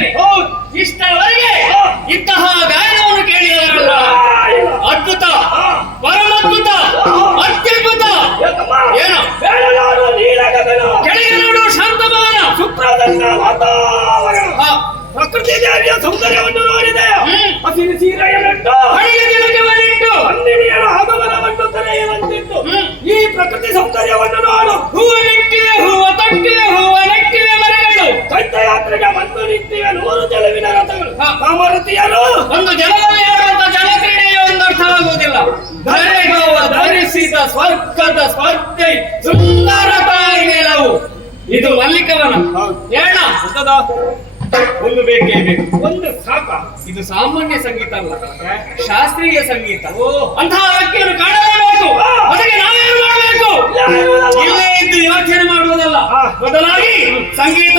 ಕೇಳಿದ್ದೇವೆ. ಇಷ್ಟರವರೆಗೆ ಇಂತಹ ಗಾಯನವನ್ನು ಕೇಳಿದವರಲ್ಲ. ಅದ್ಭುತ, ಪರಮದ್ಭುತ, ಅತ್ಯದ್ಭುತ. ಏನು ಕೆಳಗೆ ನೋಡುವ ಶಾಂತ ಭವನ, ಶುಕ್ರದನ್ನ ವಾತಾವರಣ, ಪ್ರಕೃತಿ ದೇವಿಯ ಸೌಂದರ್ಯವನ್ನು ನೋಡಿದೆ. ಹಸಿರು ಸೀರೆಯನ್ನುಂಟು, ಹಳೆಯ ತಿಲಕವನ್ನಿಟ್ಟು, ಹನ್ನೆಡೆಯರ ಆಗಮನವನ್ನು ತಲೆಯುವಂತಿತ್ತು. ಈ ಪ್ರಕೃತಿ ಸೌಂದರ್ಯವನ್ನು ನೋಡು. ಹೂವು ನೆಟ್ಟಿವೆ, ಹೂವು ತೊಟ್ಟಿವೆ, ಹೂವು ನೆಟ್ಟಿವೆ ಮರಗಳು. ಚೈತ್ಯಯಾತ್ರೆಗೆ ಬಂದು ನಿಂತಿವೆ 100 ಜಲವಿನ ರಥಗಳು. ಕಾಮರತಿಯರು ಒಂದು ಜಲದಲ್ಲಿ ಆಡುವಂತ ಜಲಕ್ರೀಡೆಯ ಒಂದು ಅರ್ಥವಾಗುವುದಿಲ್ಲ. ಧರೆಗವ ಧರಿಸಿದ ಸ್ವರ್ಗದ ಸ್ಪರ್ಧೆ ಸುಂದರ ತಾಯಿ ನೆಲವು. ಇದು ಮಲ್ಲಿಕವನ. ಏಣ ಒಂದು ಬೇಕೇ ಬೇಕು. ಒಂದು ಸಾಕ. ಇದು ಸಾಮಾನ್ಯ ಸಂಗೀತ ಅಲ್ಲ, ಶಾಸ್ತ್ರೀಯ ಸಂಗೀತ. ಅಂತಹ ವ್ಯಕ್ತಿಯನ್ನು ಕಾಣಲೇಬೇಕು. ಅದಕ್ಕೆ ನಾವೇನು ಮಾಡಬೇಕು? ಇಲ್ಲೇ ಇದ್ದು ಯೋಚನೆ ಮಾಡುವುದಲ್ಲ, ಬದಲಾಗಿ ಸಂಗೀತ